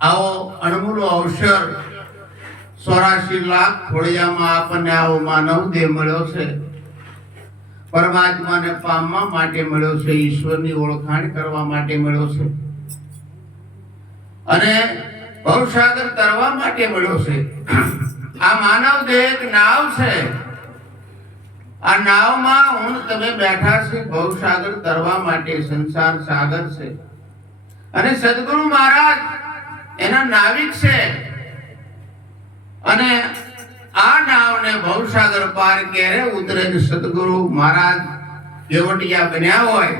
આવો અણમોલો અવસર 84 લાખ ખોડિયામાં આપણને આવો માનવ દેહ મળ્યો છે. પરમાત્માને પામવા માટે મળ્યો છે, ઈશ્વરની ઓળખાણ કરવા માટે મળ્યો છે અને ભવસાગર તરવા માટે મળ્યો છે. આ માનવ દેહ એક નાવ છે. આ નાવમાં હું તમે બેઠા છે ભવસાગર તરવા માટે. સંસાર સાગર છે અને સદગુરુ મહારાજ એના નાવિક છે અને આ નાવને ભવસાગર પાર ક્યારે ઉતરે સદગુરુ મહારાજ કેવટિયા બન્યા હોય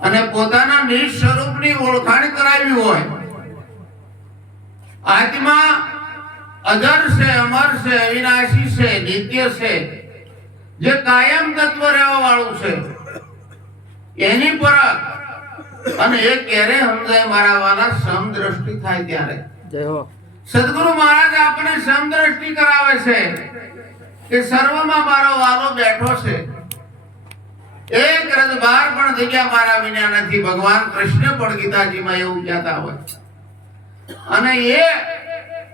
અને પોતાના નિજ સ્વરૂપની ઓળખાણ કરાવી હોય. આત્મા અજર છે, અમર છે, અવિનાશી છે, નિત્ય છે, જે કાયમ તત્વ રહેવા વાળું છે, એની પરખ અને એ ક્યારે સમજાય મારા વાલા? સમદ્રષ્ટિ થાય ત્યારે. સદગુરુ મહારાજ આપણને સમદ્રષ્ટિ કરાવે છે કે સર્વમાં મારો વાલો બેઠો છે. એક રજબાર પણ જગ્યા મારા વિના નથી. ભગવાન કૃષ્ણ પણ ગીતાજીમાં એવું કહેતા હોય અને એ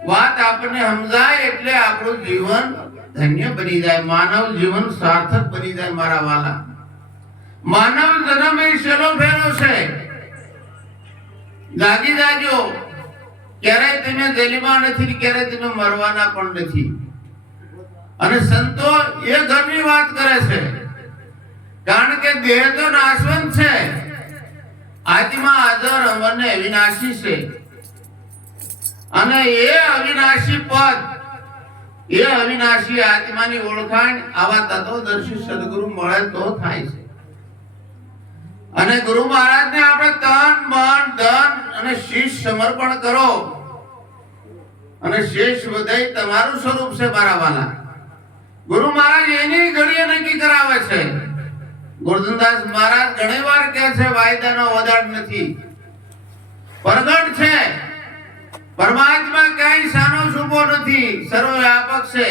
વાત આપણને સમજાય એટલે આપણું જીવન ધન્ય બની જાય, માનવ જીવન સાર્થક બની જાય મારા વાલા. માનવ જન્મ એ છેલ્લો ફેરો છે. જાગી જાજો. ક્યારેય તમે જેલમાં નથી, ક્યારેય તમે મરવાના પણ નથી. અને સંતો એ ઘરની વાત કરે છે કારણ કે દેહ તો નાશવંત છે, આત્મા અજર અમર ને અવિનાશી છે અને એ અવિનાશી પદ, એ અવિનાશી આત્માની ઓળખાણ આવા તત્વદર્શી સદગુરુ મળે તો થાય છે. અને ગુરુ મહારાજને આપણે તન મન ધન અને શીશ સમર્પણ કરો અને શેષ વધાઈ તમારું સ્વરૂપ છે મારા વાલા. ગુરુ મહારાજ એની ઘડીએ નક્કી કરાવે છે. ગુરુદાસ મહારાજ ઘણી વાર કહે છે વાયદાનો વદાડ નથી, પ્રગટ છે. પરમાત્મા કઈ સાનો છૂપો નથી, સર્વવ્યાપક છે.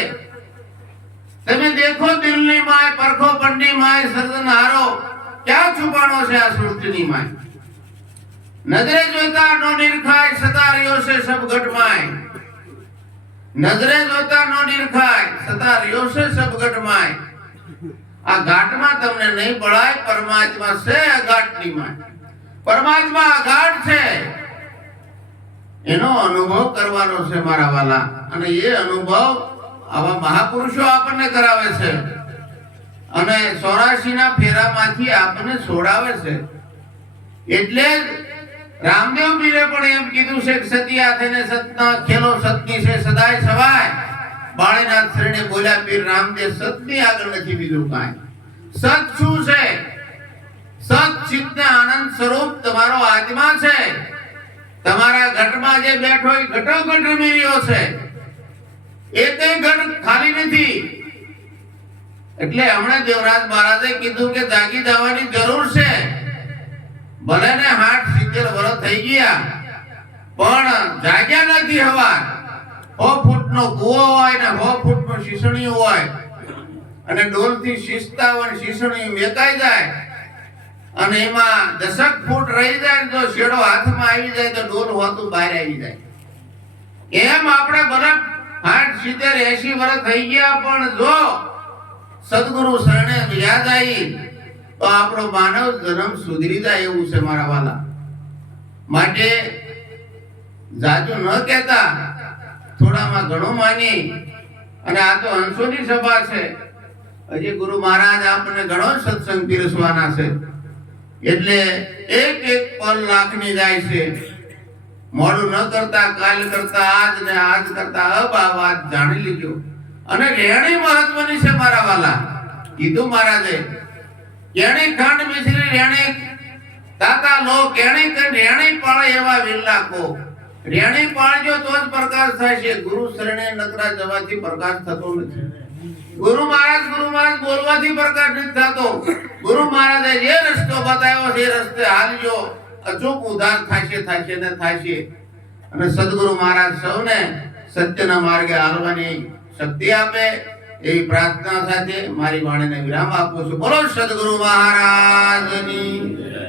તમે દેખો દિલની માય, પરખો પંડી માય, સર્જનહારો ક્યાં છુપાણો છે આ સૃષ્ટિની માય? નજરે જોતા નો નિરખાય, સતા રહ્યો છે સબ ઘટમાય. નજરે જોતા નો નિરખાય, સતા રહ્યો છે સબ ઘટમાય. આ ઘાટમાં તમને નહીં પડાય, પરમાત્મા છે અઘાટની માય. પરમાત્મા અઘાટ છે, એનો અનુભવ કરવાનો છે મારા વાલા. અને એ અનુભવ આવા મહાપુરુષો આપણને કરાવે છે અને 84 ના ફેરામાંથી આપણને છોડાવે છે. એટલે રામદેવ પીરે પણ એમ કીધું છે કે સતિયા થઈને સતના ખેલો સતની છે સદાય સવાય. બાળીનાથ શ્રેણે બોલ્યા પીર રામદેવ સતની આગળ નથી બીજું કાંઈ. સત શું છે? સત ચિત્તને આનંદ સ્વરૂપ તમારો આત્મા છે. તમારા ઘટમાં જે બેઠો એ ઘટોઘટ રમી રહ્યો છે, એકેય ઘટ ખાલી નથી. એટલે હમણાં દેવરાજ મહારાજે કીધું કે જાગી જવાની જરૂર છે. ભલે ને 60-70 વર્ષ થઈ ગયા પણ જાગ્યા નથી. હવા 100 ફૂટનો કૂવો હોય ને 100 ફૂટનું શીસણિયું હોય અને ડોલથી શીસતા હોય, શીસણિયું મેકાઈ જાય અને એમાં 10 ફૂટ રહી જાય, જો શેડો હાથમાં આવી જાય તો ડોલ હોતું બહાર આવી જાય. એમ આપણે ભલે 60-70-80 વર્ષ થઈ ગયા પણ જો સદગુરુ શરણે યાદ આવી તો આપણો માનવ જન્મ સુધરી જાય એવું છે મારા વાલા. માટે જાજુ ન કહેતા, થોડામાં ઘણું માની. અને આ તો હંસોની સભા છે. હજી ગુરુ મહારાજ આપણને ઘણો સત્સંગ પીરસવાના છે. એટલે એક એક પલ લાખની જાય છે. મોડું ન કરતા કાલ કરતા આજ ને આજ કરતા અબ આ વાત જાણી લીજો. અને રેણી મહત્વની છે મારા વાલા. કીધું મહારાજે કેણી ખંડ મિશ્રી રેણી તાતા લો, કેણી રેણી પાળે એવા વિલ્લા કો. રેણી પાળજો તો જ પ્રકાશ થાય છે. ગુરુ શરણે નકરા જવાથી પ્રકાશ થતો નથી. ગુરુ મહારાજ બોલવાથી પ્રકાશ નથી થતો. ગુરુ મહારાજે જે રસ્તો બતાવ્યો છે એ રસ્તે હાલજો, અચૂક ઉદ્ધાર થશે ને થશે. અને સદગુરુ મહારાજ સૌને સત્યના માર્ગે હાલવાની શક્તિ આપે એવી પ્રાર્થના સાથે મારી વાણીને વિરામ આપું છું. બોલો સદગુરુ મહારાજની જય.